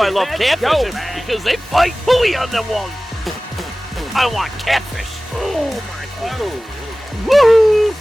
I love catfishing, because they fight bully on them ones. I want catfish. Oh my God. Woo!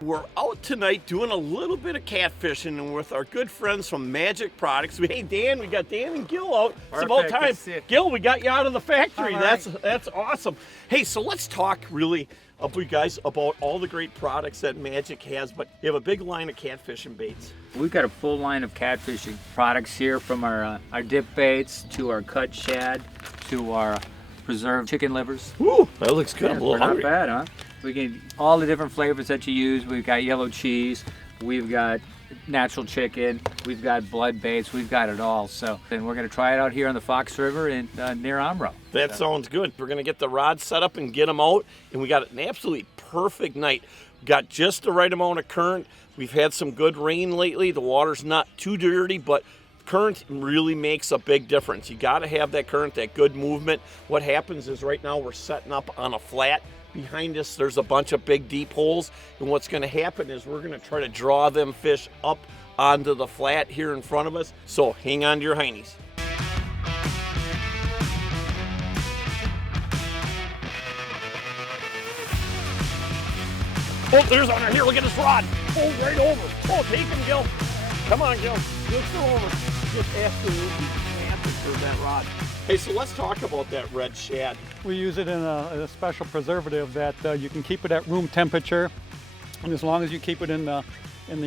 We're out tonight doing a little bit of catfishing and with our good friends from Magic Products. Hey Dan, we got Dan and Gil out. It's about time. Gil, we got you out of the factory. That's awesome. Hey, so let's talk really you guys about all the great products that Magic has, but you have a big line of catfishing baits. We've got a full line of catfishing products here, from our dip baits to our cut shad to our preserved chicken livers. Ooh, that looks good. Yeah, I'm a little hungry. Not bad, huh? We get all the different flavors that you use. We've got yellow cheese, we've got natural chicken, we've got blood baits, we've got it all. So, and we're gonna try it out here on the Fox River in near Omro. That sounds good. We're gonna get the rods set up and get them out, and we got an absolutely perfect night. Got just the right amount of current. We've had some good rain lately. The water's not too dirty, but current really makes a big difference. You got to have that current, that good movement. What happens is right now we're setting up on a flat. Behind us there's a bunch of big deep holes, and what's going to happen is we're going to try to draw them fish up onto the flat here in front of us. So hang on to your heinies. Oh, there's one right here. Look at this rod. Oh, right over. Oh, take him, Gil. Come on, Gil. Just go over. Just absolutely massive for that rod. Hey, so let's talk about that red shad. We use it in a special preservative that you can keep it at room temperature, and as long as you keep it in the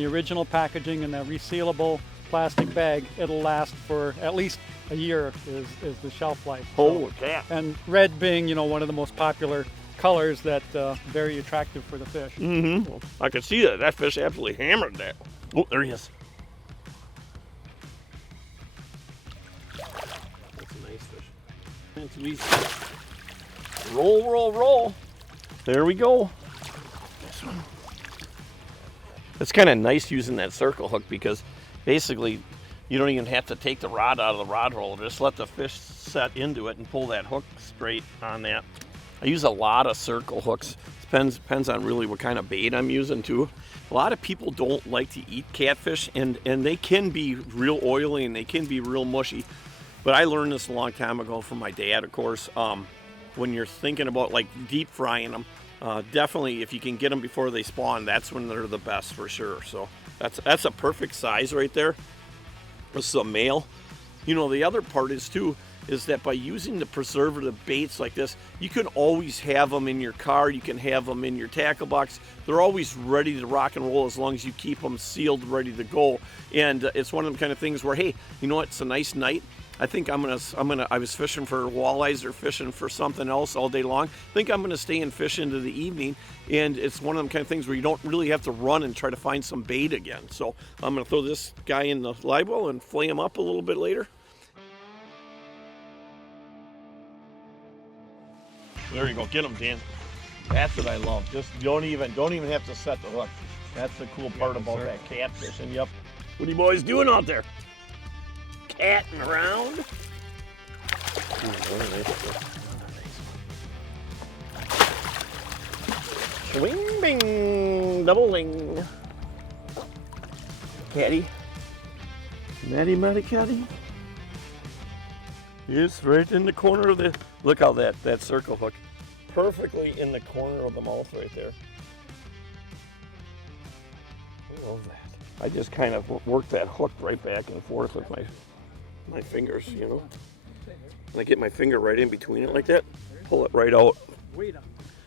original packaging in a resealable plastic bag, it'll last for at least a year is the shelf life. Holy cow! And red being, you know, one of the most popular colors that very attractive for the fish. Mm-hmm. Well, I can see that. That fish absolutely hammered that. Oh, there he is. Roll, roll, roll. There we go. This one. It's kind of nice using that circle hook because basically you don't even have to take the rod out of the rod holder. Just let the fish set into it and pull that hook straight on that. I use a lot of circle hooks. Depends on really what kind of bait I'm using too. A lot of people don't like to eat catfish, and they can be real oily and they can be real mushy. But I learned this a long time ago from my dad, of course. When you're thinking about like deep frying them, definitely if you can get them before they spawn, that's when they're the best for sure. So that's a perfect size right there. This is a male. You know, the other part is too, is that by using the preservative baits like this, you can always have them in your car, you can have them in your tackle box. They're always ready to rock and roll as long as you keep them sealed, ready to go. And it's one of them kind of things where, hey, you know what, it's a nice night. I think I was fishing for walleyes or fishing for something else all day long. I think I'm gonna stay and fish into the evening, and it's one of them kind of things where you don't really have to run and try to find some bait again. So I'm gonna throw this guy in the live well and flay him up a little bit later. There you go, get him, Dan. That's what I love. Just don't even have to set the hook. That's the cool part about that catfishing. Yep. What are you boys doing out there? Catting around. Swing, bing, doubling. Caddy. Matty, matty, caddy. It's right in the corner of the, look how that circle hook, perfectly in the corner of the mouth right there. I love that. I just kind of work that hook right back and forth with my fingers, you know. And I get my finger right in between it like that, pull it right out.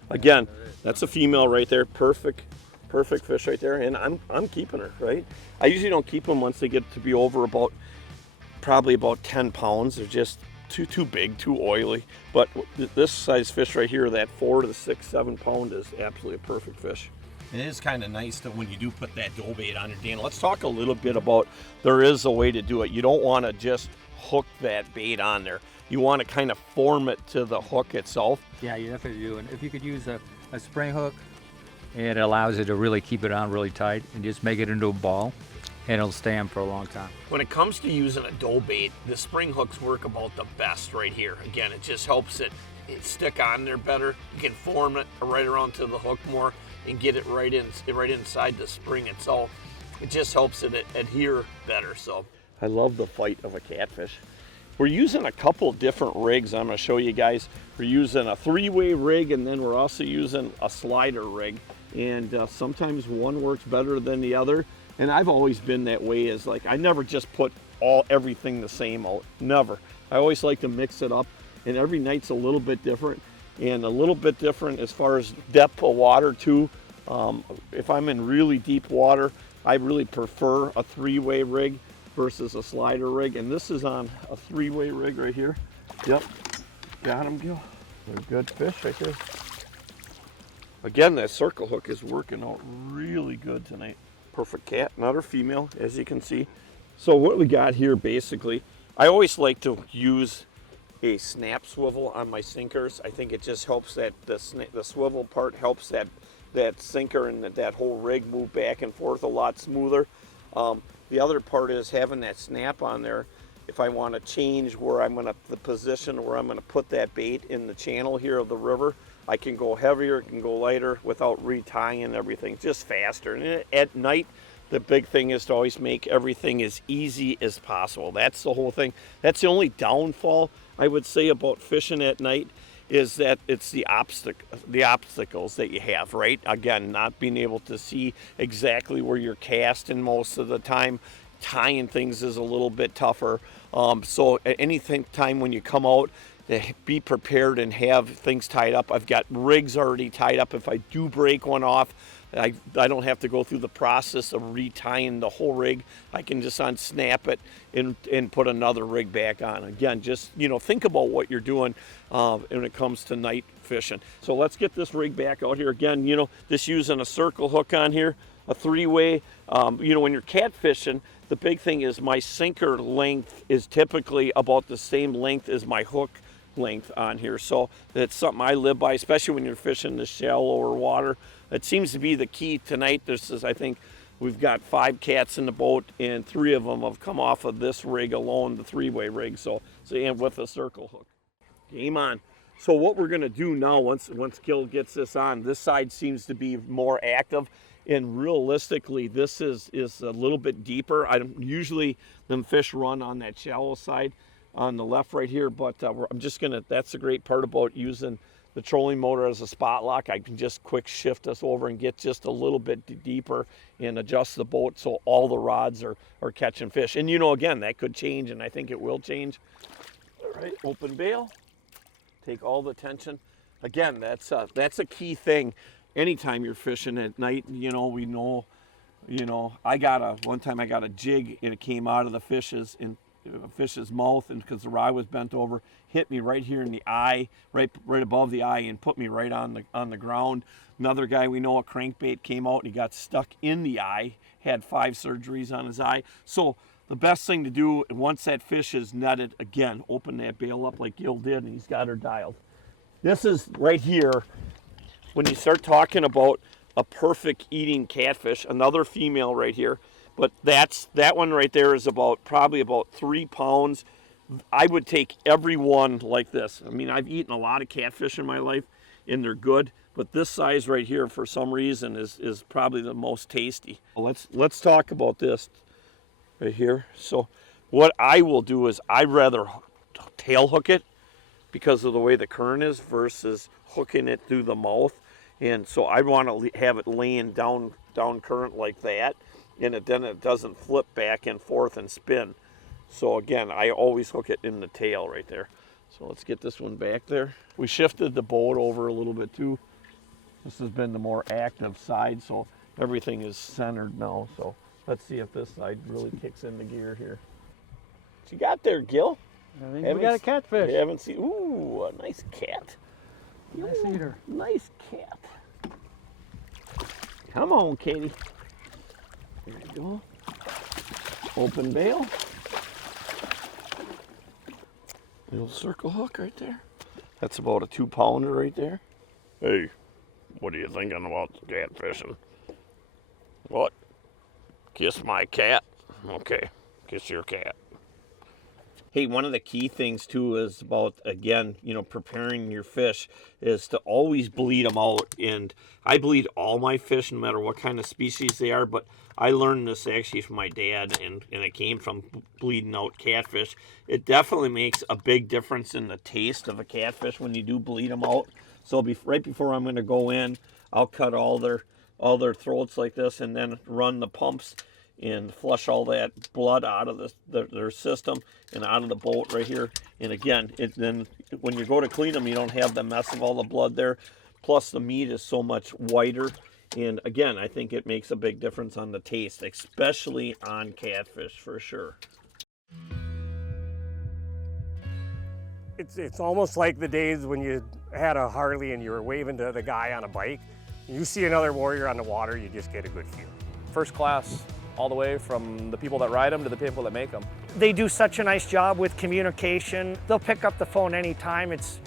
Again, that's a female right there, perfect fish right there, and I'm keeping her, right? I usually don't keep them once they get to be over probably about 10 pounds. They're just too big, too oily. But this size fish right here, that 4 to 6, 7 pound is absolutely a perfect fish. It is kind of nice that when you do put that dough bait on your Dan. Let's talk a little bit about, there is a way to do it. You don't want to just hook that bait on there. You want to kind of form it to the hook itself. Yeah, you definitely do. And if you could use a spring hook, it allows it to really keep it on really tight and just make it into a ball, and it'll stay on for a long time. When it comes to using a dough bait, the spring hooks work about the best right here. Again, it just helps it stick on there better. You can form it right around to the hook more and get it right inside the spring itself. It just helps it adhere better. So I love the fight of a catfish. We're using a couple different rigs. I'm going to show you guys. We're using a 3-way rig, and then we're also using a slider rig. And sometimes one works better than the other. And I've always been that way. Is like I never just put everything the same out. Never. I always like to mix it up. And every night's a little bit different, and a little bit different as far as depth of water too. If I'm in really deep water, I really prefer a 3-way rig versus a slider rig, and this is on a 3-way rig right here. Yep, got him, Gil. They're good fish right there. Again, that circle hook is working out really good tonight. Perfect cat, another female, as you can see. So what we got here, basically, I always like to use a snap swivel on my sinkers. I think it just helps that the swivel part helps that sinker and that whole rig move back and forth a lot smoother. The other part is having that snap on there. If I want to change where the position where I'm going to put that bait in the channel here of the river, I can go heavier, can go lighter without retying everything, just faster. And at night, the big thing is to always make everything as easy as possible. That's the whole thing. That's the only downfall I would say about fishing at night, is that it's the obstacles that you have, right? Again, not being able to see exactly where you're casting most of the time. Tying things is a little bit tougher. So at any time when you come out, be prepared and have things tied up. I've got rigs already tied up. If I do break one off, I don't have to go through the process of retying the whole rig. I can just unsnap it and put another rig back on. Again, just think about what you're doing when it comes to night fishing. So let's get this rig back out here again. Just using a circle hook on here, a 3-way. When you're catfishing, the big thing is my sinker length is typically about the same length as my hook length on here. So that's something I live by, especially when you're fishing the shallower water. It seems to be the key tonight. I think we've got 5 cats in the boat, and 3 of them have come off of this rig alone, the 3-way rig. So and with a circle hook. Game on. So what we're gonna do now, once Gil gets this on, this side seems to be more active, and realistically, this is a little bit deeper. Usually them fish run on that shallow side on the left right here, but that's the great part about using the trolling motor as a spot lock. I can just quick shift us over and get just a little bit deeper and adjust the boat so all the rods are catching fish. And again, that could change, and I think it will change. All right, open bail, take all the tension. Again, that's a key thing. Anytime you're fishing at night, one time I got a jig and it came out of the fish's mouth, and because the rod was bent over, hit me right here in the eye, right above the eye, and put me right on the ground. Another guy we know, a crankbait came out and he got stuck in the eye, had 5 surgeries on his eye. So the best thing to do once that fish is netted, again, open that bail up like Gil did, and he's got her dialed. This is right here, when you start talking about a perfect eating catfish, another female right here. But that one right there is probably about 3 pounds. I would take every one like this. I mean, I've eaten a lot of catfish in my life, and they're good. But this size right here, for some reason, is probably the most tasty. Let's talk about this right here. So what I will do is I'd rather tail hook it because of the way the current is versus hooking it through the mouth. And so I want to have it laying down current like that. And then it doesn't flip back and forth and spin. So again, I always hook it in the tail right there. So let's get this one back there. We shifted the boat over a little bit too. This has been the more active side, so everything is centered now. So let's see if this side really kicks into gear here. What you got there, Gil? I think we got a catfish. You haven't seen, ooh, a nice cat. Nice eater. Nice cat. Come on, Katie. There you go. Open bail. Little circle hook right there. That's about a 2-pounder right there. Hey, what are you thinking about catfishing? What? Kiss my cat? Okay, kiss your cat. Hey, one of the key things too is about, again, you know, preparing your fish is to always bleed them out. And I bleed all my fish, no matter what kind of species they are, but I learned this actually from my dad, and it came from bleeding out catfish. It definitely makes a big difference in the taste of a catfish when you do bleed them out. So right before I'm going to go in, I'll cut all their throats like this, and then run the pumps and flush all that blood out of their system and out of the boat right here. And again, then when you go to clean them, you don't have the mess of all the blood there. Plus the meat is so much whiter. And again, I think it makes a big difference on the taste, especially on catfish for sure. It's almost like the days when you had a Harley and you were waving to the guy on a bike. You see another warrior on the water, you just get a good feel. First class, all the way from the people that ride them to the people that make them. They do such a nice job with communication. They'll pick up the phone anytime. It's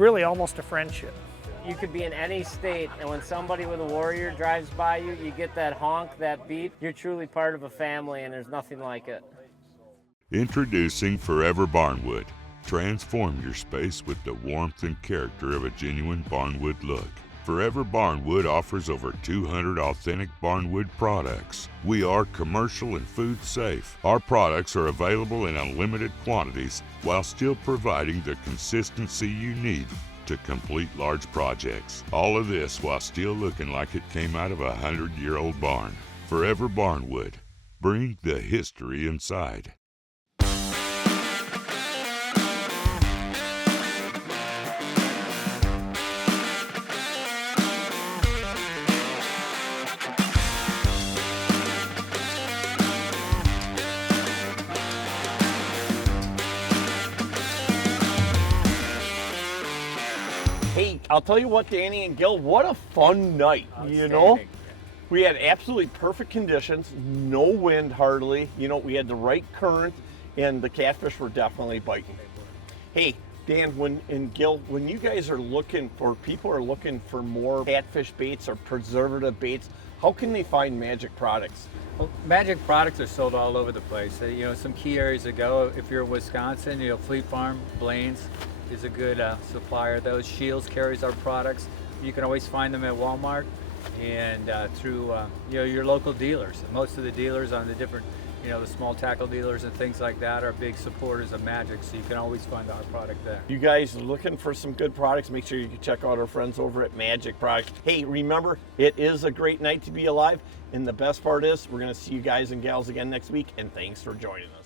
really almost a friendship. You could be in any state, and when somebody with a warrior drives by you, you get that honk, that beep. You're truly part of a family, and there's nothing like it. Introducing Forever Barnwood. Transform your space with the warmth and character of a genuine barnwood look. Forever Barnwood offers over 200 authentic barnwood products. We are commercial and food safe. Our products are available in unlimited quantities while still providing the consistency you need to complete large projects. All of this while still looking like it came out of a 100-year-old barn. Forever Barnwood. Bring the history inside. Hey, I'll tell you what, Danny and Gil, what a fun night, you know? We had absolutely perfect conditions, no wind hardly, you know, we had the right current, and the catfish were definitely biting. Hey, Dan and Gil, when you guys are looking for, people are looking for more catfish baits or preservative baits, how can they find Magic products? Well, Magic products are sold all over the place. You know, some key areas to go. If you're in Wisconsin, you know, Fleet Farm, Blaine's is a good supplier. Those Shields carries our products. You can always find them at Walmart and through you know, your local dealers. Most of the dealers on the different, you know, the small tackle dealers and things like that are big supporters of Magic, so you can always find our product there. You guys are looking for some good products, make sure you can check out our friends over at Magic Products. Hey, remember, it is a great night to be alive, and the best part is we're going to see you guys and gals again next week, and thanks for joining us.